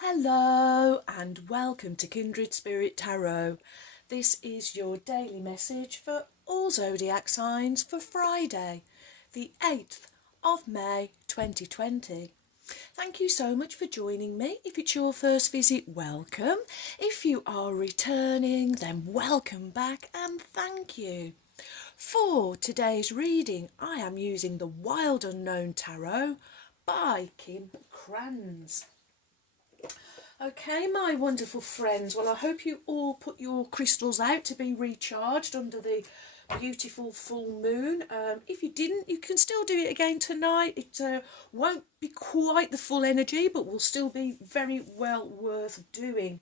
Hello and welcome to Kindred Spirit Tarot. This is your daily message for all zodiac signs for Friday, the 8th of May 2020. Thank you so much for joining me. If it's your first visit, welcome. If you are returning, then welcome back and thank you. For today's reading, I am using the Wild Unknown Tarot by Kim Kranz. Okay, my wonderful friends, well, I hope you all put your crystals out to be recharged under the beautiful full moon. If you didn't, you can still do it again tonight. It won't be quite the full energy, but will still be very well worth doing.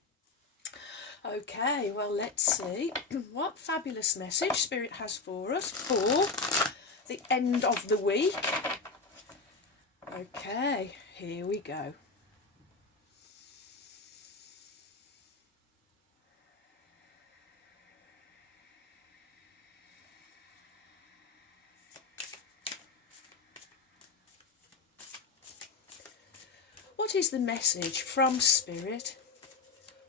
Okay, well, let's see what fabulous message Spirit has for us for the end of the week. Okay, here we go. What is the message from Spirit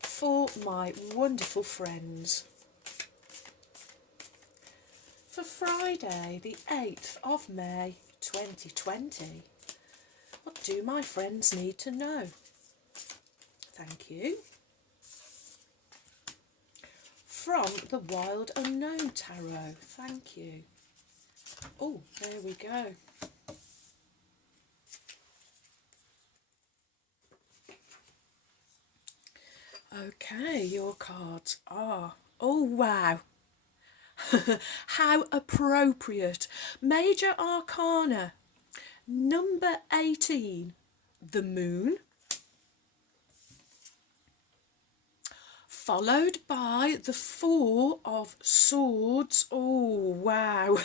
for my wonderful friends for Friday, the 8th of May 2020? What do my friends need to know? Thank you. From the Wild Unknown Tarot, thank you. Oh, there we go. Okay, your cards are, oh wow, how appropriate. Major Arcana, number 18, the Moon, followed by the Four of Swords, oh wow,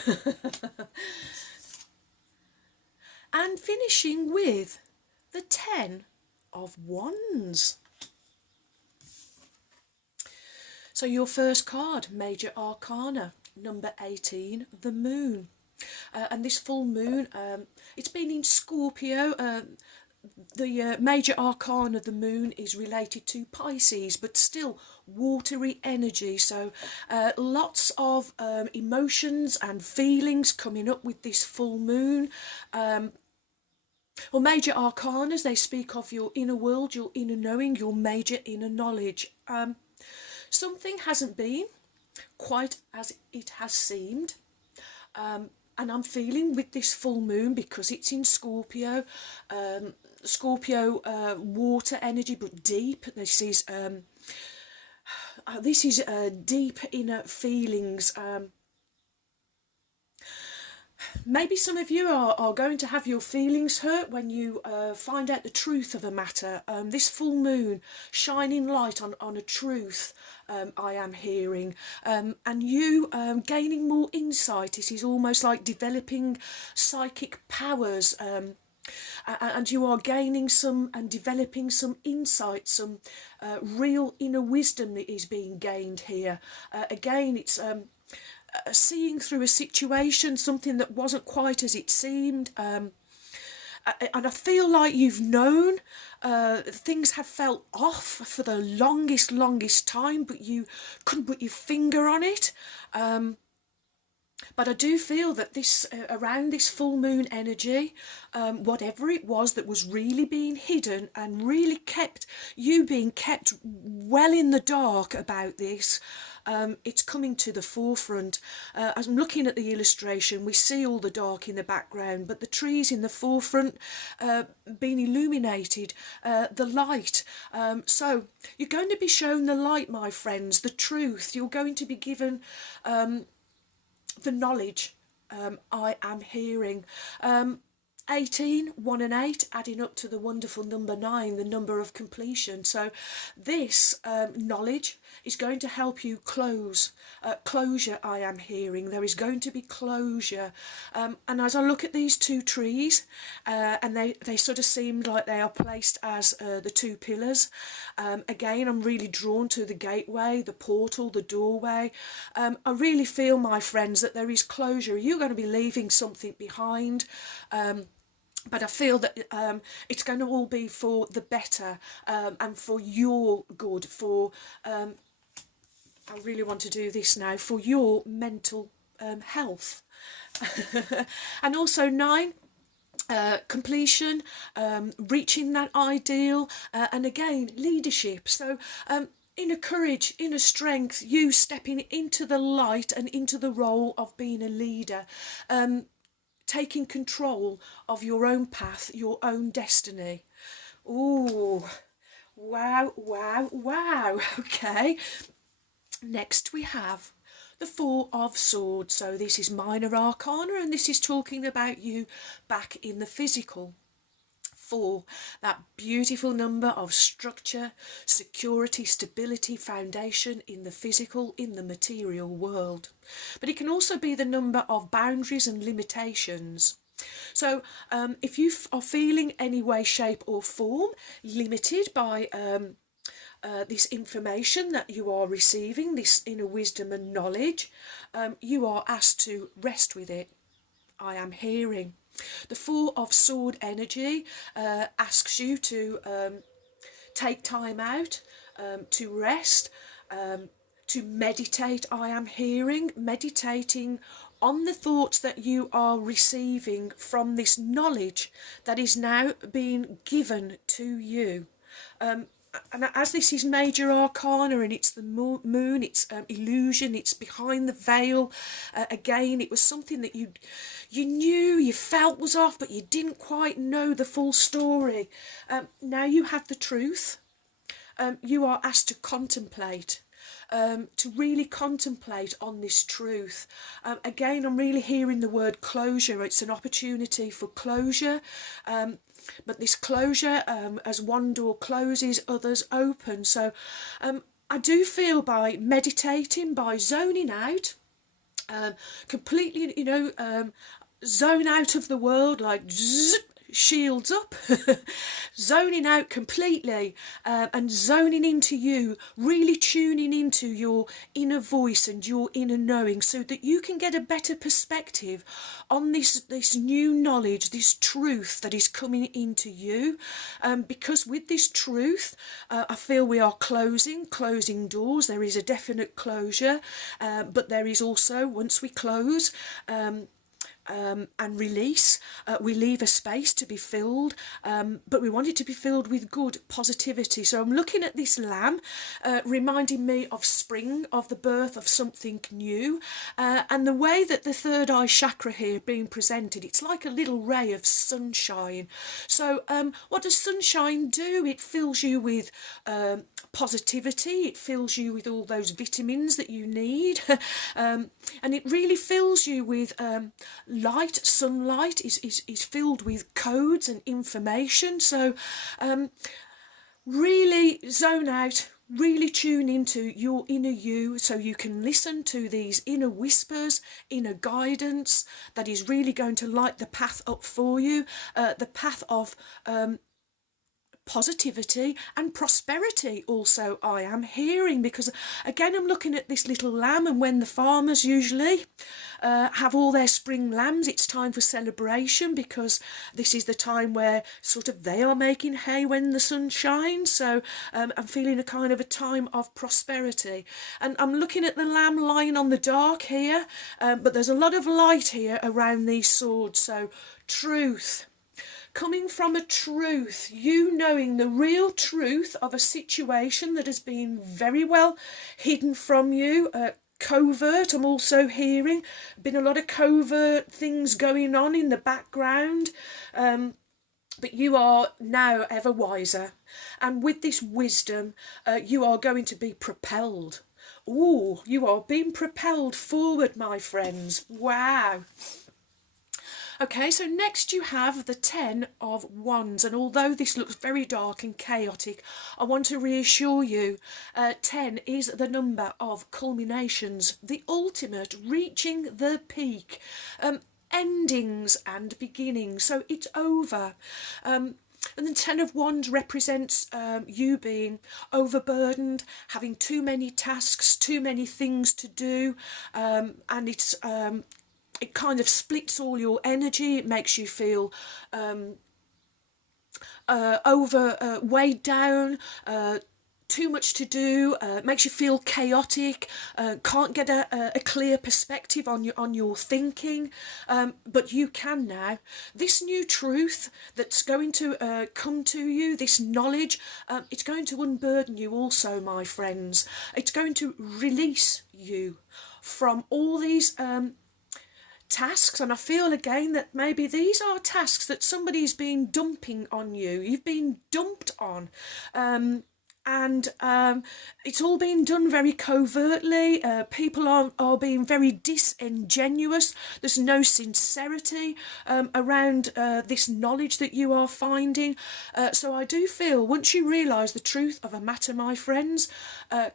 and finishing with the 10 of Wands. So your first card, Major Arcana, number 18, the Moon. And this full moon, it's been in Scorpio. The Major Arcana of the Moon is related to Pisces, but still watery energy. So lots of emotions and feelings coming up with this full moon. Well, major arcanas, they speak of your inner world, your inner knowing, your major inner knowledge. Something hasn't been quite as it has seemed. And I'm feeling with this full moon, because it's in Scorpio, water energy, but deep. This is deep inner feelings. Maybe some of you are going to have your feelings hurt when you find out the truth of a matter. This full moon shining light on a truth, I am hearing, and you gaining more insight. It is almost like developing psychic powers, and you are gaining some and developing some insight, some real inner wisdom that is being gained here. Again, it's seeing through a situation, something that wasn't quite as it seemed, and I feel like you've known things have felt off for the longest time, but you couldn't put your finger on it. But I do feel that this around this full moon energy, whatever it was that was really being hidden and really being kept well in the dark about this, it's coming to the forefront. As I'm looking at the illustration, we see all the dark in the background, but the trees in the forefront being illuminated, the light. So you're going to be shown the light, my friends, the truth. You're going to be given the knowledge, I am hearing. 18, 1 and 8, adding up to the wonderful number 9, the number of completion. So this knowledge is going to help you closure, I am hearing. There is going to be closure. And as I look at these two trees, and they sort of seem like they are placed as the two pillars. Again, I'm really drawn to the gateway, the portal, the doorway. I really feel, my friends, that there is closure. You're going to be leaving something behind. but I feel that it's going to all be for the better, and for your good, for I really want to do this now, for your mental health. And also 9, completion, reaching that ideal, and again leadership. So inner courage, inner strength, you stepping into the light and into the role of being a leader, taking control of your own path, your own destiny. Ooh, wow, wow, wow. Okay, next we have the Four of Swords. So this is minor arcana, and this is talking about you back in the physical. 4, that beautiful number of structure, security, stability, foundation in the physical, in the material world. But it can also be the number of boundaries and limitations. So if you are feeling any way, shape or form limited by this information that you are receiving, this inner wisdom and knowledge, you are asked to rest with it. I am hearing. The Four of Sword energy asks you to take time out, to rest, to meditate. I am hearing, meditating on the thoughts that you are receiving from this knowledge that is now being given to you. And as this is major arcana and it's the moon, it's illusion, it's behind the veil, again it was something that you knew, you felt was off, but you didn't quite know the full story. Now you have the truth. You are asked to contemplate, to really contemplate on this truth. Again, I'm really hearing the word closure. It's an opportunity for closure. But this closure, as one door closes, others open. So I do feel by meditating, by zoning out, completely, zone out of the world, like zzz, shields up, zoning out completely, and zoning into you, really tuning into your inner voice and your inner knowing, so that you can get a better perspective on this new knowledge, this truth that is coming into you. Because with this truth, I feel we are closing doors. There is a definite closure, but there is also, once we close and release, we leave a space to be filled, but we want it to be filled with good positivity. So I'm looking at this lamb, reminding me of spring, of the birth of something new, and the way that the third eye chakra here being presented, it's like a little ray of sunshine. So what does sunshine do? It fills you with positivity, it fills you with all those vitamins that you need, and it really fills you with light. Sunlight is filled with codes and information. So really zone out, really tune into your inner you, so you can listen to these inner whispers, inner guidance that is really going to light the path up for you, the path of positivity and prosperity also, I am hearing, because again I'm looking at this little lamb, and when the farmers usually have all their spring lambs, it's time for celebration, because this is the time where sort of they are making hay when the sun shines. So I'm feeling a kind of a time of prosperity, and I'm looking at the lamb lying on the dark here, but there's a lot of light here around these swords. So truth, coming from a truth, you knowing the real truth of a situation that has been very well hidden from you, covert. I'm also hearing been a lot of covert things going on in the background, but you are now ever wiser, and with this wisdom you are going to be propelled. Ooh, you are being propelled forward, my friends. Wow. Okay, so next you have the 10 of Wands, and although this looks very dark and chaotic, I want to reassure you, 10 is the number of culminations, the ultimate, reaching the peak, endings and beginnings, so it's over. And the 10 of Wands represents you being overburdened, having too many tasks, too many things to do, and it kind of splits all your energy. It makes you feel weighed down, too much to do, makes you feel chaotic, can't get a clear perspective on your thinking, but you can now. This new truth that's going to come to you, this knowledge, it's going to unburden you also, my friends. It's going to release you from all these tasks, and I feel again that maybe these are tasks that somebody's been dumping on you. You've been dumped on, and it's all been done very covertly. People are being very disingenuous. There's no sincerity around this knowledge that you are finding. So I do feel once you realise the truth of a matter, my friends,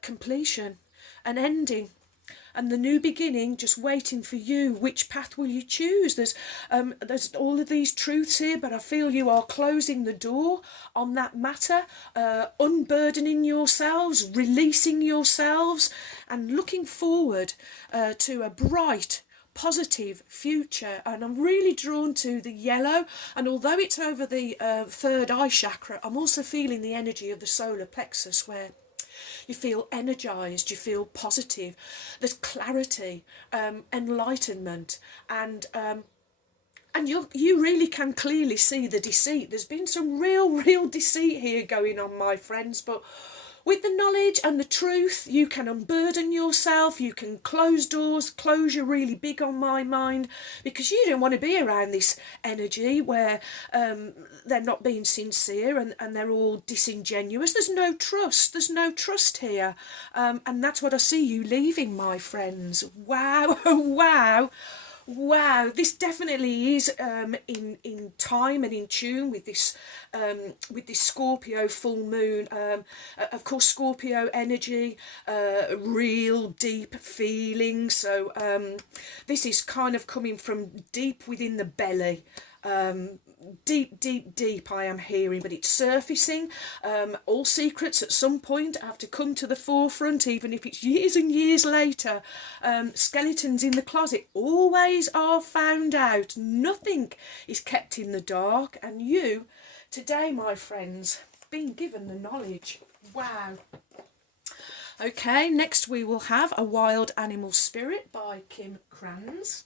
completion, an ending, and the new beginning just waiting for you. Which path will you choose? There's all of these truths here, but I feel you are closing the door on that matter, unburdening yourselves, releasing yourselves, and looking forward to a bright, positive future. And I'm really drawn to the yellow, and although it's over the third eye chakra, I'm also feeling the energy of the solar plexus, where you feel energized, you feel positive, there's clarity, enlightenment, and you really can clearly see the deceit. There's been some real deceit here going on, my friends, but with the knowledge and the truth, you can unburden yourself, you can close doors. Closure really big on my mind, because you don't want to be around this energy where they're not being sincere and they're all disingenuous. There's no trust here, and that's what I see you leaving, my friends. Wow. Wow, this definitely is in time and in tune with this Scorpio full moon. Of course, Scorpio energy, real deep feelings. So this is kind of coming from deep within the belly. Deep I am hearing, but it's surfacing. All secrets at some point have to come to the forefront, even if it's years and years later. Skeletons in the closet always are found out. Nothing is kept in the dark, and you today, my friends, been given the knowledge. Wow. Okay, next we will have A Wild Animal Spirit by Kim Kranz.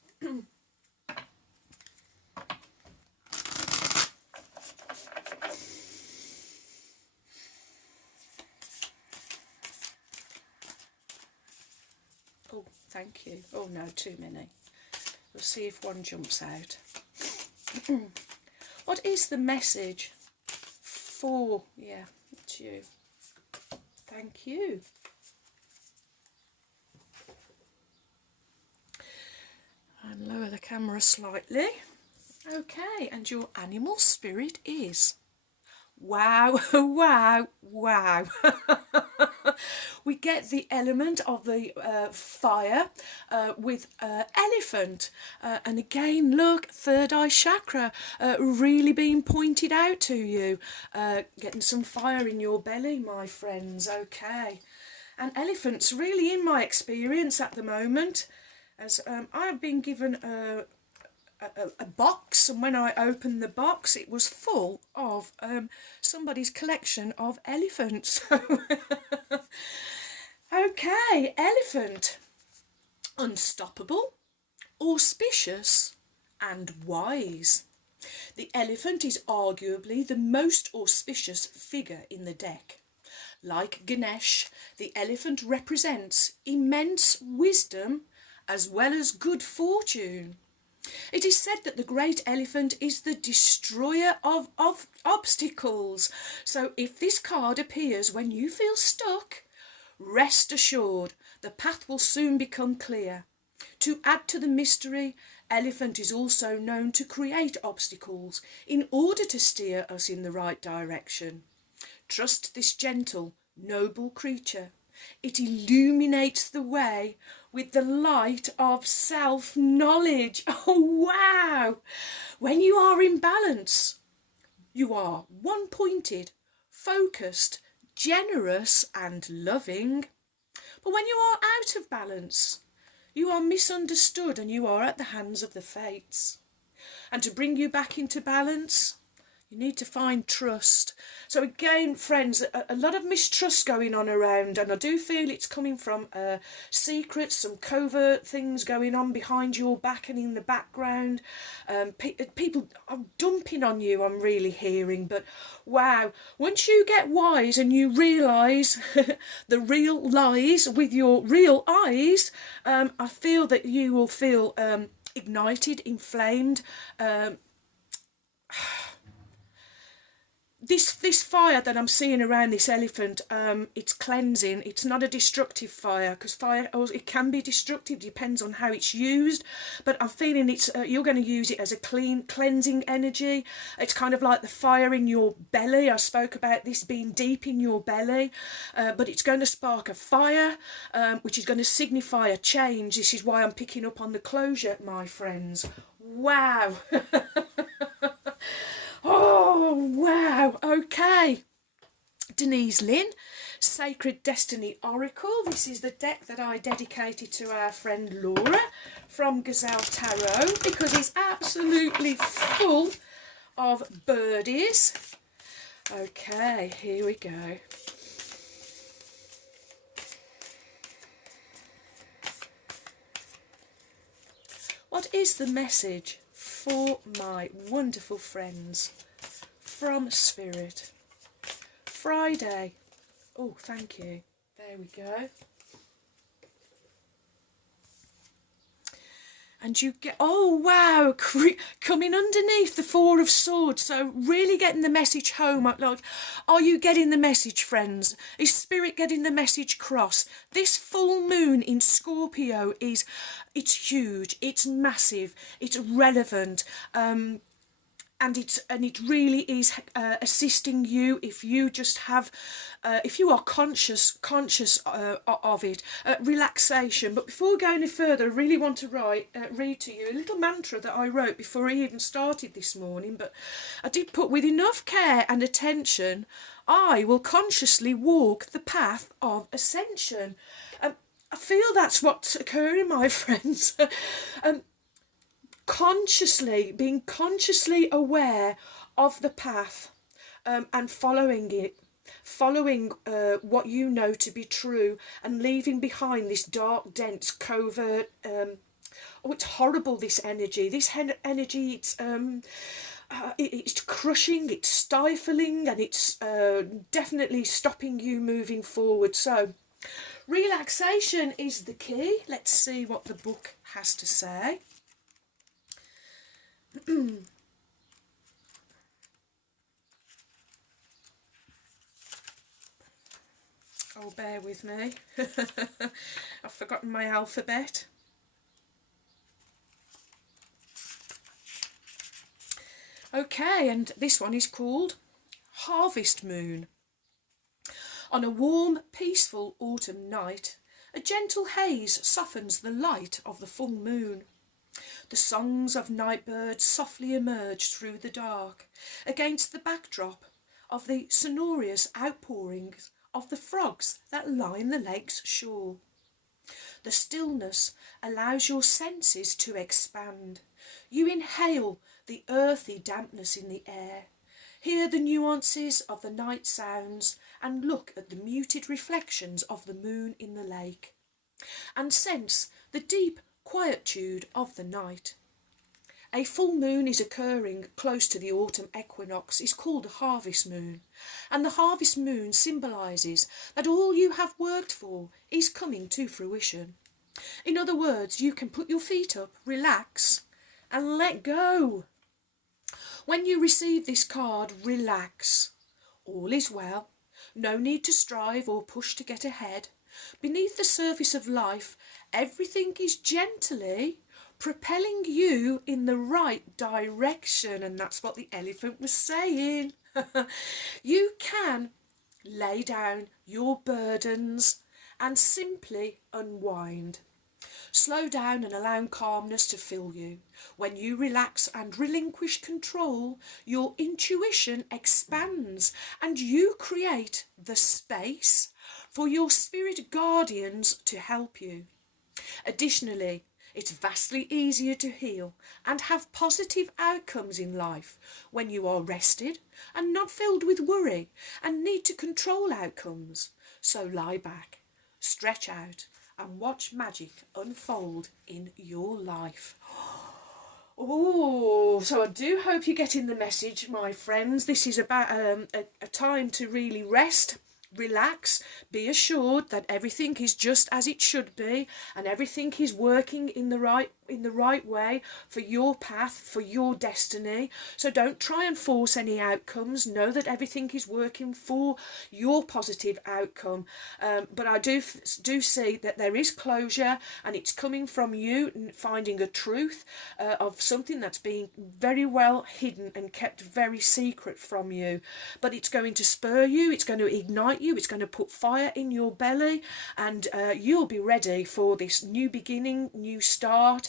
Oh, thank you. Oh no, too many. We'll see if one jumps out. What is the message for? Yeah, it's you. Thank you. And lower the camera slightly. Okay, and your animal spirit is... Wow, wow, wow. We get the element of the fire with elephant. And again, look, third eye chakra really being pointed out to you. Getting some fire in your belly, my friends. Okay. And elephants, really, in my experience at the moment, as I've been given a box, and when I opened the box it was full of somebody's collection of elephants. Okay, elephant. Unstoppable, auspicious and wise. The elephant is arguably the most auspicious figure in the deck. Like Ganesh, the elephant represents immense wisdom as well as good fortune. It is said that the great elephant is the destroyer of obstacles. So if this card appears when you feel stuck, rest assured the path will soon become clear. To add to the mystery, elephant is also known to create obstacles in order to steer us in the right direction. Trust this gentle, noble creature. It illuminates the way with the light of self-knowledge. Oh, wow! When you are in balance, you are one-pointed, focused, generous and loving. But when you are out of balance, You are misunderstood and you are at the hands of the fates. And to bring you back into balance, you need to find trust. So again, friends, a lot of mistrust going on around, and I do feel it's coming from secrets, some covert things going on behind your back and in the background. People are dumping on you, I'm really hearing. But wow, once you get wise and you realise the real lies with your real eyes, I feel that you will feel ignited, inflamed. This fire that I'm seeing around this elephant, it's cleansing. It's not a destructive fire, because fire, it can be destructive, depends on how it's used. But I'm feeling it's you're going to use it as a cleansing energy. It's kind of like the fire in your belly. I spoke about this being deep in your belly, but it's going to spark a fire, which is going to signify a change. This is why I'm picking up on the closure, my friends. Wow. Oh, wow. Okay. Denise Lynn, Sacred Destiny Oracle. This is the deck that I dedicated to our friend Laura from Gazelle Tarot, because it's absolutely full of birdies. Okay, here we go. What is the message for my wonderful friends from Spirit? Friday. Oh, thank you. There we go. And you get, oh wow, coming underneath the Four of Swords. So really getting the message home. Like, are you getting the message, friends? Is Spirit getting the message across? This full moon in Scorpio it's huge, it's massive, it's relevant. And it really is assisting you if you just have, if you are conscious of it, relaxation. But before we go any further, I really want to read to you a little mantra that I wrote before I even started this morning. But I did put, with enough care and attention, I will consciously walk the path of ascension. I feel that's what's occurring, my friends. Being consciously aware of the path, and following it, following what you know to be true, and leaving behind this dark, dense, covert, it's horrible, this energy. It's crushing, it's stifling, and it's definitely stopping you moving forward. So relaxation is the key. Let's see what the book has to say. Oh, bear with me. I've forgotten my alphabet. Okay, and this one is called Harvest Moon. On a warm, peaceful autumn night, a gentle haze softens the light of the full moon. The songs of night birds softly emerge through the dark, against the backdrop of the sonorous outpourings of the frogs that line the lake's shore. The stillness allows your senses to expand. You inhale the earthy dampness in the air, hear the nuances of the night sounds, and look at the muted reflections of the moon in the lake, and sense the deep quietude of the night. A full moon is occurring close to the autumn equinox, is called a harvest moon, and the harvest moon symbolises that all you have worked for is coming to fruition. In other words, you can put your feet up, relax, and let go. When you receive this card, relax. All is well. No need to strive or push to get ahead. Beneath the surface of life, everything is gently propelling you in the right direction, and that's what the elephant was saying. You can lay down your burdens and simply unwind. Slow down and allow calmness to fill you. When you relax and relinquish control, your intuition expands and you create the space for your spirit guardians to help you. Additionally, it's vastly easier to heal and have positive outcomes in life when you are rested and not filled with worry and need to control outcomes. So lie back, stretch out, and watch magic unfold in your life. Oh, so I do hope you're getting the message, my friends. This is about a time to really rest, relax, be assured that everything is just as it should be and everything is working in the right way for your path, for your destiny. So don't try and force any outcomes. Know that everything is working for your positive outcome. But I do see that there is closure, and it's coming from you finding a truth of something that's being very well hidden and kept very secret from you. But it's going to spur you, it's going to ignite you, it's going to put fire in your belly, and you'll be ready for this new beginning, new start.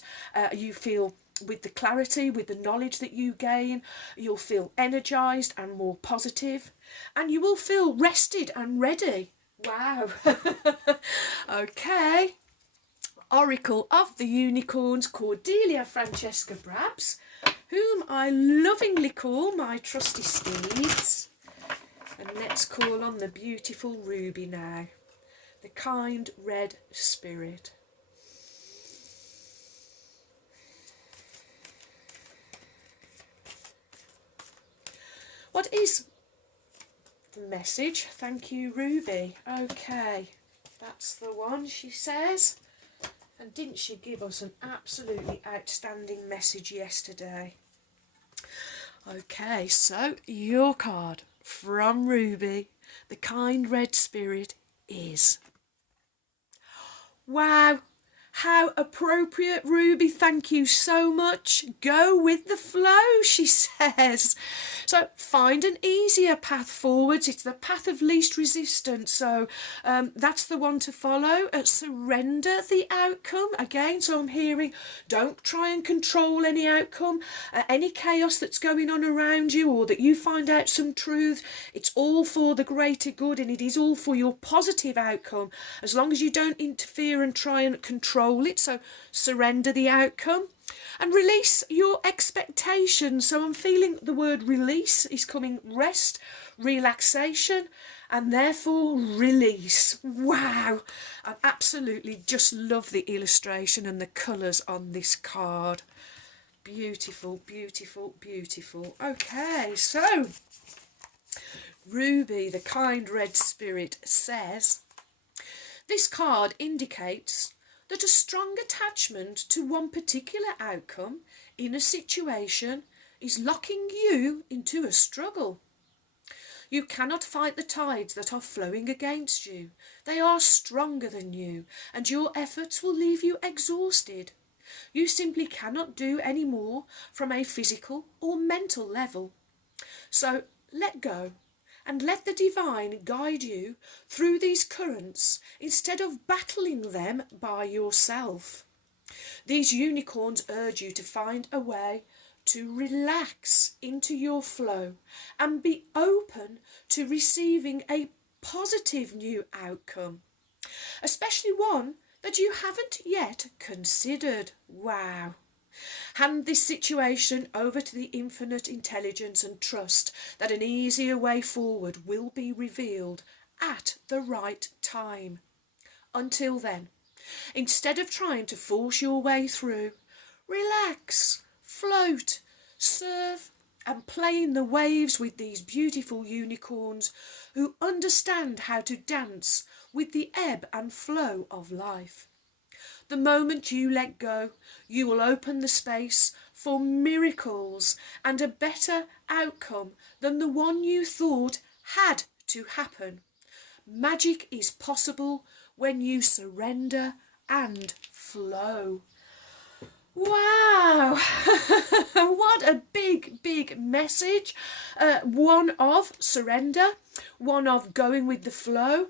You feel with the clarity, with the knowledge that you gain, you'll feel energized and more positive, and you will feel rested and ready. Wow. Okay. Oracle of the Unicorns, Cordelia Francesca Brabs, whom I lovingly call my trusty steeds. And let's call on the beautiful Ruby now, the kind red spirit. What is the message? Thank you, Ruby. Okay, that's the one, she says. And didn't she give us an absolutely outstanding message yesterday? Okay, so your card from Ruby, the kind red spirit, is... Wow, how appropriate, Ruby. Thank you so much. Go with the flow, she says. So find an easier path forwards. It's the path of least resistance. So that's the one to follow. Surrender the outcome. Again, so I'm hearing don't try and control any outcome. Any chaos that's going on around you, or that you find out some truth, it's all for the greater good, and it is all for your positive outcome, as long as you don't interfere and try and control it. So surrender the outcome and release your expectations. So I'm feeling the word release is coming. Rest, relaxation, and therefore release. Wow, I absolutely just love the illustration and the colours on this card. Beautiful, beautiful, beautiful. Okay, so Ruby, the kind red spirit, says this card indicates that a strong attachment to one particular outcome in a situation is locking you into a struggle. You cannot fight the tides that are flowing against you. They are stronger than you, and your efforts will leave you exhausted. You simply cannot do any more from a physical or mental level. So let go and let the divine guide you through these currents instead of battling them by yourself. These unicorns urge you to find a way to relax into your flow and be open to receiving a positive new outcome, especially one that you haven't yet considered. Wow. Hand this situation over to the infinite intelligence and trust that an easier way forward will be revealed at the right time. Until then, instead of trying to force your way through, relax, float, surf, and play in the waves with these beautiful unicorns who understand how to dance with the ebb and flow of life. The moment you let go, you will open the space for miracles and a better outcome than the one you thought had to happen. Magic is possible when you surrender and flow. Wow, what a big message. One of surrender, one of going with the flow,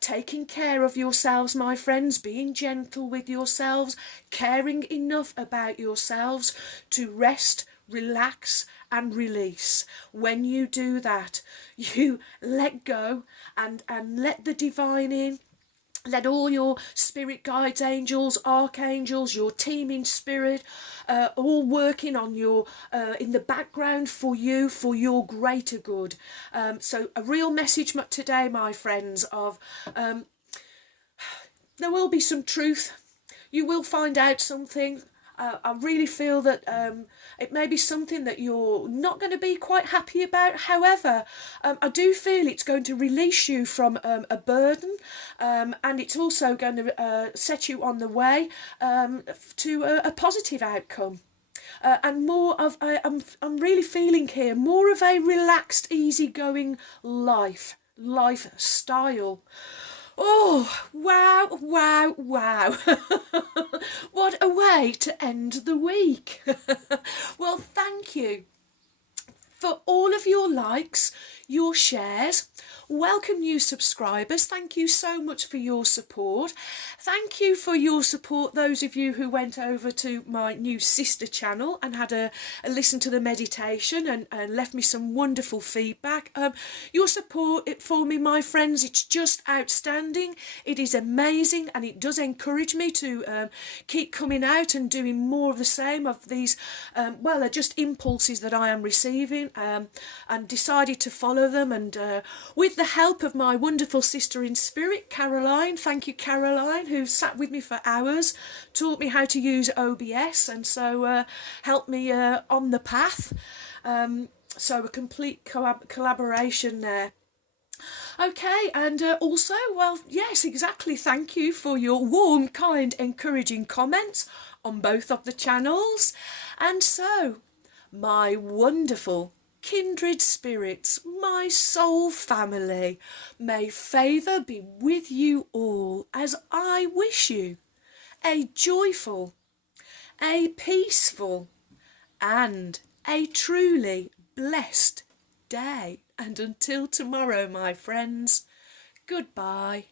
taking care of yourselves, my friends, being gentle with yourselves, caring enough about yourselves to rest, relax and release. When you do that, you let go and let the divine in. Let all your spirit guides, angels, archangels, your team in spirit, all working on your in the background for you, for your greater good. So a real message today, my friends, of there will be some truth. You will find out something. I really feel that it may be something that you're not going to be quite happy about. However, I do feel it's going to release you from a burden, and it's also going to set you on the way to a positive outcome. And more of I'm really feeling here more of a relaxed, easygoing lifestyle. Oh, wow, wow, wow. What a way to end the week. Well, thank you for all of your likes, your shares. Welcome new subscribers. Thank you so much for your support. Thank you for your support, those of you who went over to my new sister channel and had a listen to the meditation and left me some wonderful feedback. Your support for me, my friends, it's just outstanding. It is amazing, and it does encourage me to keep coming out and doing more of the same of these, well, they're just impulses that I am receiving, and decided to follow them. And with the help of my wonderful sister in spirit, Caroline, thank you, Caroline, who sat with me for hours, taught me how to use OBS, and so helped me on the path. So a complete collaboration there. Okay, and also, well, yes, exactly, thank you for your warm, kind, encouraging comments on both of the channels. And so, my wonderful kindred spirits, my soul family, may favour be with you all as I wish you a joyful, a peaceful, and a truly blessed day. And until tomorrow, my friends, goodbye.